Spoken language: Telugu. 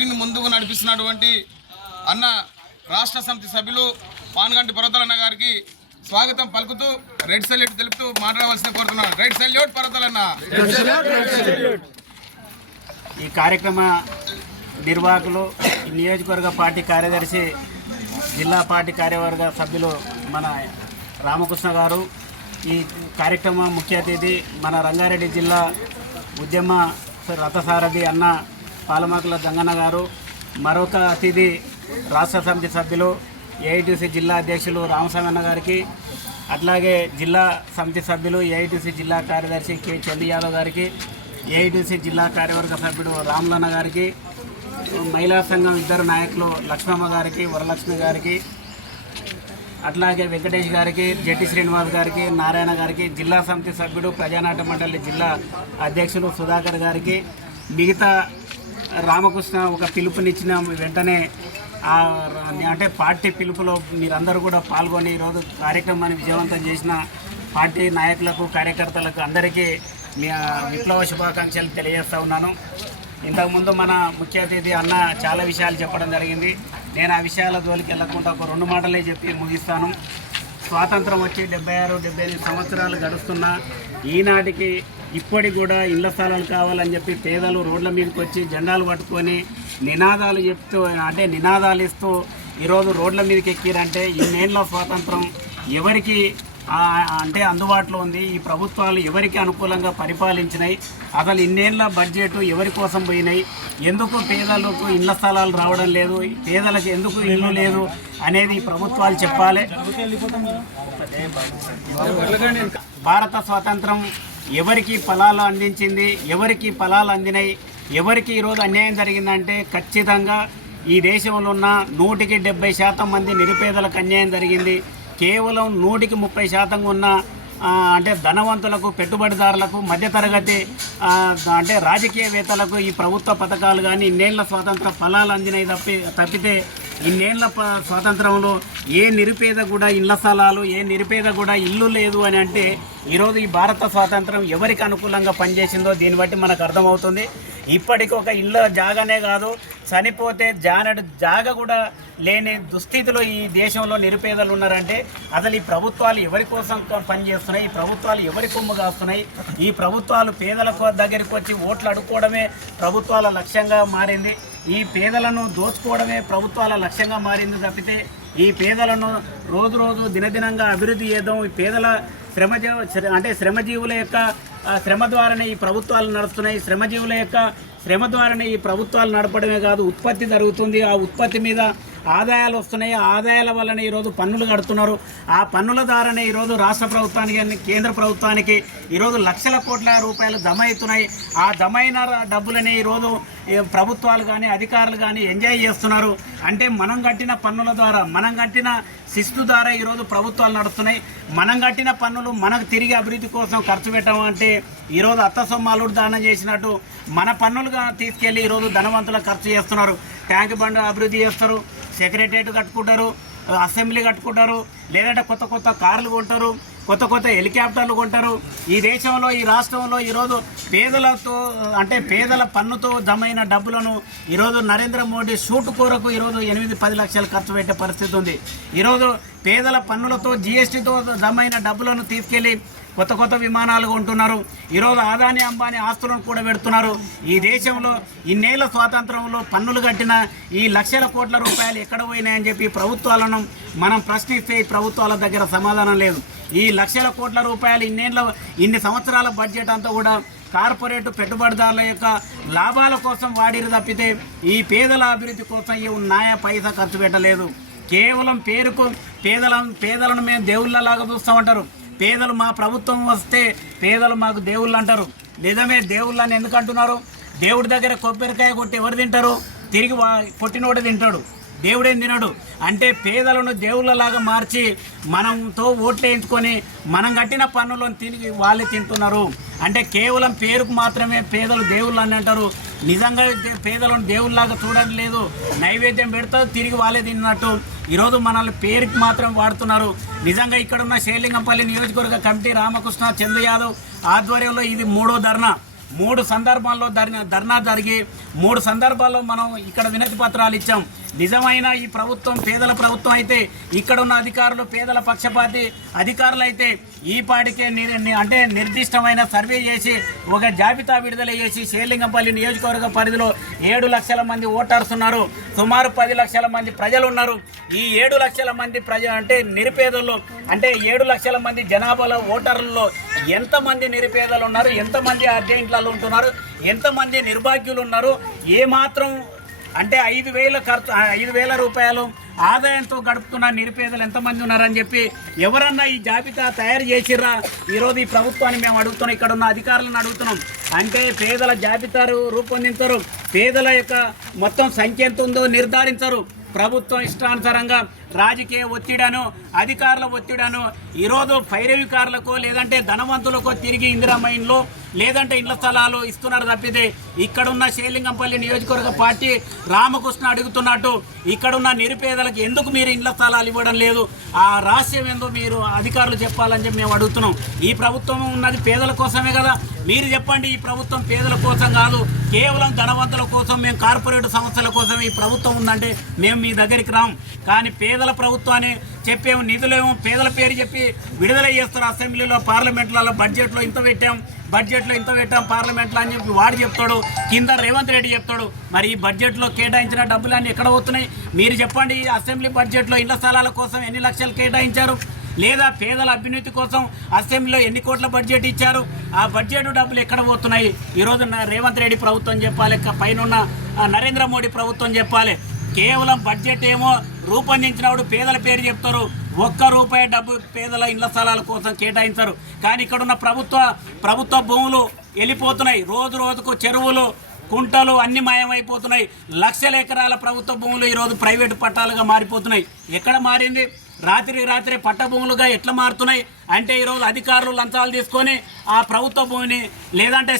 పార్టీని ముందుకు నడిపిస్తున్నటువంటి అన్న రాష్ట్ర సమితి సభ్యులు పానుగంటి పర్వతాలన్న గారికి స్వాగతం పలుకుతూ రెడ్ సెల్యూట్ తెలుపుతూ మాట్లాడవలసిన కోరుతున్నాను. రెడ్ సెల్యూట్ పర్వతాలన్న. ఈ కార్యక్రమ నిర్వాహకులు నియోజకవర్గ పార్టీ కార్యదర్శి జిల్లా పార్టీ కార్యవర్గ సభ్యులు మన రామకృష్ణ గారు. ఈ కార్యక్రమ ముఖ్య అతిథి మన రంగారెడ్డి జిల్లా ఉద్యమ రథసారథి అన్న పాలమాకుల గంగన్న గారు మరొక అతిథి రాష్ట్ర సమితి సభ్యులు ఏఐటీసీ జిల్లా అధ్యక్షులు రామస్వామి గారికి అట్లాగే జిల్లా సమితి సభ్యులు ఏఐటీసీ జిల్లా కార్యదర్శి కె. చందు యాదవ్ గారికి ఏఐటీసీ జిల్లా కార్యవర్గ సభ్యుడు రామ్లన్న గారికి మహిళా సంఘం ఇద్దరు నాయకులు లక్ష్మమ్మ గారికి వరలక్ష్మి గారికి అట్లాగే వెంకటేష్ గారికి జట్టి శ్రీనివాస్ గారికి నారాయణ గారికి జిల్లా సమితి సభ్యుడు ప్రజానాట మండలి జిల్లా అధ్యక్షులు సుధాకర్ గారికి మిగతా రామకృష్ణ ఒక పిలుపునిచ్చిన వెంటనే అంటే పార్టీ పిలుపులో మీరందరూ కూడా పాల్గొని ఈరోజు కార్యక్రమాన్ని విజయవంతం చేసిన పార్టీ నాయకులకు కార్యకర్తలకు అందరికీ మీ విప్లవ శుభాకాంక్షలు తెలియజేస్తా ఉన్నాను. ఇంతకుముందు మన ముఖ్య అతిథి అన్న చాలా విషయాలు చెప్పడం జరిగింది. నేను ఆ విషయాల జోలికి వెళ్ళకుండా ఒక రెండు మాటలే చెప్పి ముగిస్తాను. స్వాతంత్రం వచ్చి డెబ్బై ఆరు డెబ్బై ఎనిమిది సంవత్సరాలు గడుస్తున్నా ఈనాటికి ఇప్పటికి కూడా ఇళ్ళ స్థలాలు కావాలని చెప్పి పేదలు రోడ్ల మీదకి వచ్చి జెండాలు పట్టుకొని నినాదాలు చెప్తూ అంటే నినాదాలు ఇస్తూ ఈరోజు రోడ్ల మీదకి ఎక్కిరంటే ఇన్నేళ్ళ స్వాతంత్రం ఎవరికి అంటే అందుబాటులో ఉంది? ఈ ప్రభుత్వాలు ఎవరికి అనుకూలంగా పరిపాలించినాయి? అసలు ఇన్నేళ్ళ బడ్జెట్ ఎవరి కోసం పోయినాయి? ఎందుకు పేదలకు ఇళ్ళ స్థలాలు రావడం లేదు? పేదలకు ఎందుకు ఇల్లు లేదు అనేది ప్రభుత్వాలు చెప్పాలి. భారత స్వాతంత్రం ఎవరికి ఫలాలు అందించింది ఎవరికి ఫలాలు అందినాయి ఎవరికి ఈరోజు అన్యాయం జరిగిందంటే ఖచ్చితంగా ఈ దేశంలో ఉన్న నూటికి డెబ్బై శాతం మంది నిరుపేదలకు అన్యాయం జరిగింది. కేవలం నూటికి ముప్పై శాతం ఉన్న అంటే ధనవంతులకు పెట్టుబడిదారులకు మధ్యతరగతి అంటే రాజకీయవేత్తలకు ఈ ప్రభుత్వ పథకాలు కానీ ఇన్నేళ్ళ స్వాతంత్ర ఫలాలు అందినవి తప్పి తప్పితే ఇన్నేళ్ళ ప- స్వాతంత్రంలో ఏ నిరుపేద కూడా ఇళ్ళ స్థలాలు ఏ నిరుపేద కూడా ఇల్లు లేదు అని అంటే ఈరోజు ఈ భారత స్వాతంత్రం ఎవరికి అనుకూలంగా పనిచేసిందో దీన్ని బట్టి మనకు అర్థమవుతుంది. ఇప్పటికి ఒక ఇళ్ళ జాగానే కాదు చనిపోతే జానడు జాగ కూడా లేని దుస్థితిలో ఈ దేశంలో నిరుపేదలు ఉన్నారంటే అసలు ఈ ప్రభుత్వాలు ఎవరి కోసం పనిచేస్తున్నాయి ఈ ప్రభుత్వాలు ఎవరి కొమ్ము కాస్తున్నాయి? ఈ ప్రభుత్వాలు పేదల దగ్గరికి వచ్చి ఓట్లు అడుక్కోవడమే ప్రభుత్వాల లక్ష్యంగా మారింది. ఈ పేదలను దోచుకోవడమే ప్రభుత్వాల లక్ష్యంగా మారింది తప్పితే ఈ పేదలను రోజు రోజు దినదినంగా అభివృద్ధి చేద్దాం. ఈ పేదల శ్రమజీ అంటే శ్రమజీవుల యొక్క శ్రమ ద్వారానే ఈ ప్రభుత్వాలు నడుస్తున్నాయి. శ్రమజీవుల యొక్క శ్రమ ద్వారానే ఈ ప్రభుత్వాలు నడపడమే కాదు ఉత్పత్తి జరుగుతుంది. ఆ ఉత్పత్తి మీద ఆదాయాలు వస్తున్నాయి. ఆ ఆదాయాల వలన ఈరోజు పన్నులు కడుతున్నారు. ఆ పన్నుల ద్వారానే ఈరోజు రాష్ట్ర ప్రభుత్వానికి కేంద్ర ప్రభుత్వానికి ఈరోజు లక్షల కోట్ల రూపాయలు జమ అవుతున్నాయి. ఆ జమ అయిన డబ్బులని ఈరోజు ప్రభుత్వాలు కానీ అధికారులు కానీ ఎంజాయ్ చేస్తున్నారు. అంటే మనం కట్టిన పన్నుల ద్వారా మనం కట్టిన శిస్తు ద్వారా ఈరోజు ప్రభుత్వాలు నడుస్తున్నాయి. మనం కట్టిన పన్నులు మనకు తిరిగి అభివృద్ధి కోసం ఖర్చు పెట్టడం అంటే ఈరోజు అత్త సొమ్మాలుడు దానం చేసినట్టు మన పన్నులుగా తీసుకెళ్ళి ఈరోజు ధనవంతులకు ఖర్చు చేస్తున్నారు. ట్యాంక్ బండ్ అభివృద్ధి చేస్తారు. సెక్రటరియట్ కట్టుకుంటారు అసెంబ్లీ కట్టుకుంటారు లేదంటే కొత్త కొత్త కార్లు కొంటారు కొత్త కొత్త హెలికాప్టర్లు కొంటారు. ఈ దేశంలో ఈ రాష్ట్రంలో ఈరోజు పేదలతో అంటే పేదల పన్నుతో జమైన డబ్బులను ఈరోజు నరేంద్ర మోడీ షూట్ కూరకు ఈరోజు ఎనిమిది పది లక్షలు ఖర్చు పెట్టే పరిస్థితి ఉంది. ఈరోజు పేదల పన్నులతో జిఎస్టీతో జమైన డబ్బులను తీసుకెళ్ళి కొత్త కొత్త విమానాలు కొంటున్నారు. ఈరోజు ఆదాని అంబానీ ఆస్తులను కూడా పెడుతున్నారు. ఈ దేశంలో ఇన్నేళ్ళ స్వాతంత్రంలో పన్నులు కట్టిన ఈ లక్షల కోట్ల రూపాయలు ఎక్కడ పోయినాయని చెప్పి ప్రభుత్వాలను మనం ప్రశ్నిస్తే ఈ ప్రభుత్వాల దగ్గర సమాధానం లేదు. ఈ లక్షల కోట్ల రూపాయలు ఇన్నేళ్ళ ఇన్ని సంవత్సరాల బడ్జెట్ అంతా కూడా కార్పొరేట్ పెట్టుబడిదారుల యొక్క లాభాల కోసం వాడిరు తప్పితే ఈ పేదల అభివృద్ధి కోసం ఈ ఉన్నాయ పైసా ఖర్చు పెట్టలేదు. కేవలం పేరుకు పేదల పేదలను మేము దేవుళ్ళలాగా చూస్తూ ఉంటారు పేదలు మా ప్రభుత్వం వస్తే పేదలు మాకు దేవుళ్ళు అంటారు. నిజమే దేవుళ్ళు అని ఎందుకు అంటున్నారు? దేవుడి దగ్గర కొబ్బరికాయ కొట్టి ఎవరు తింటారు? తిరిగి వా తింటాడు. దేవుడేం తినడు. అంటే పేదలను దేవుళ్ళలాగా మార్చి మనంతో ఓట్లు వేయించుకొని మనం కట్టిన పన్నులను తిరిగి వాళ్ళే తింటున్నారు. అంటే కేవలం పేరుకు మాత్రమే పేదలు దేవుళ్ళు అని అంటారు. నిజంగా పేదలను దేవుళ్ళలాగా చూడడం లేదు. నైవేద్యం పెడతారు తిరిగి వాళ్ళే తిన్నట్టు. ఈరోజు మనల్ని పేరుకి మాత్రం వాడుతున్నారు. నిజంగా ఇక్కడ ఉన్న శేలింగంపల్లి నియోజకవర్గ కమిటీ రామకృష్ణ చందు యాదవ్ ఆధ్వర్యంలో ఇది మూడో ధర్నా. మూడు సందర్భాల్లో ధర్నా ధర్నా జరిగి మూడు సందర్భాల్లో మనం ఇక్కడ వినతి పత్రాలు ఇచ్చాం. నిజమైన ఈ ప్రభుత్వం పేదల ప్రభుత్వం అయితే ఇక్కడ ఉన్న అధికారులు పేదల పక్షపాతి అధికారులు అయితే ఈ పాటికే అంటే నిర్దిష్టమైన సర్వే చేసి ఒక జాబితా విడుదల చేసి శేలింగంపల్లి నియోజకవర్గ పరిధిలో ఏడు లక్షల మంది ఓటర్స్ ఉన్నారు. సుమారు పది లక్షల మంది ప్రజలు ఉన్నారు. ఈ ఏడు లక్షల మంది ప్రజ అంటే నిరుపేదల్లో అంటే ఏడు లక్షల మంది జనాభాలో ఓటర్లలో ఎంతమంది నిరుపేదలు ఉన్నారు? ఎంతమంది అర్జెంట్ల ఇంట్లలో ఉంటున్నారు ఎంతమంది నిర్భాగ్యులు ఉన్నారు ఏమాత్రం అంటే ఐదు వేల ఖర్చు ఐదు వేల రూపాయలు ఆదాయంతో గడుపుతున్న నిరుపేదలు ఎంతమంది ఉన్నారని చెప్పి ఎవరన్నా ఈ జాబితా తయారు చేసిర్రా? ఈరోజు ఈ ప్రభుత్వాన్ని మేము అడుగుతున్నాం ఇక్కడ ఉన్న అధికారులను అడుగుతున్నాం. అంటే పేదల జాబితా రూపొందించరు పేదల యొక్క మొత్తం సంఖ్య ఎంత ఉందో నిర్ధారించరు. ప్రభుత్వం ఇష్టానుసారంగా రాజకీయ ఒత్తిడను అధికారుల ఒత్తిడను ఈరోజు పైరవికారులకు లేదంటే ధనవంతులకో తిరిగి ఇందిరా మైండ్లో లేదంటే ఇండ్ల స్థలాలు ఇస్తున్నారు తప్పితే ఇక్కడున్న శేలింగంపల్లి నియోజకవర్గ పార్టీ రామకృష్ణ అడుగుతున్నట్టు ఇక్కడున్న నిరుపేదలకు ఎందుకు మీరు ఇండ్ల స్థలాలు ఇవ్వడం లేదు? ఆ రహస్యం ఏందో మీరు అధికారులు చెప్పాలని చెప్పి మేము అడుగుతున్నాం. ఈ ప్రభుత్వం ఉన్నది పేదల కోసమే కదా. మీరు చెప్పండి ఈ ప్రభుత్వం పేదల కోసం కాదు కేవలం ధనవంతుల కోసం మేము కార్పొరేట్ సంస్థల కోసం ఈ ప్రభుత్వం ఉందంటే మేము మీ దగ్గరికి రాం. కానీ పేదల ప్రభుత్వాన్ని చెప్పేమో నిధులేమో. పేదల పేరు చెప్పి విడుదల చేస్తారు అసెంబ్లీలో పార్లమెంట్లలో బడ్జెట్లో ఇంత పెట్టాం బడ్జెట్లో ఇంత పెట్టాం పార్లమెంట్లో అని చెప్పి వాడు చెప్తాడు కింద రేవంత్ రెడ్డి చెప్తాడు. మరి ఈ బడ్జెట్లో కేటాయించిన డబ్బులన్నీ ఎక్కడ పోతున్నాయి? మీరు చెప్పండి అసెంబ్లీ బడ్జెట్లో ఇళ్ళ స్థలాల కోసం ఎన్ని లక్షలు కేటాయించారు? లేదా పేదల అభ్యున్నతి కోసం అసెంబ్లీలో ఎన్ని కోట్ల బడ్జెట్ ఇచ్చారు? ఆ బడ్జెట్ డబ్బులు ఎక్కడ పోతున్నాయి? ఈరోజు రేవంత్ రెడ్డి ప్రభుత్వం చెప్పాలి పైన పైనున్న నరేంద్ర మోడీ ప్రభుత్వం చెప్పాలి. కేవలం బడ్జెట్ ఏమో రూపొందించినప్పుడు పేదల పేరు చెప్తారు. ఒక్క రూపాయి డబ్బు పేదల ఇళ్ళ స్థలాల కోసం కేటాయించరు. కానీ ఇక్కడున్న ప్రభుత్వ ప్రభుత్వ భూములు వెళ్ళిపోతున్నాయి. రోజు రోజుకు చెరువులు కుంటలు అన్ని మాయమైపోతున్నాయి. లక్షల ఎకరాల ప్రభుత్వ భూములు ఈరోజు ప్రైవేటు పట్టాలుగా మారిపోతున్నాయి. ఎక్కడ మారింది? రాత్రి రాత్రి పట్ట భూములుగా ఎట్లా మారుతున్నాయి? అంటే ఈరోజు అధికారులు లంచాలు తీసుకొని ఆ ప్రభుత్వ భూమిని లేదంటే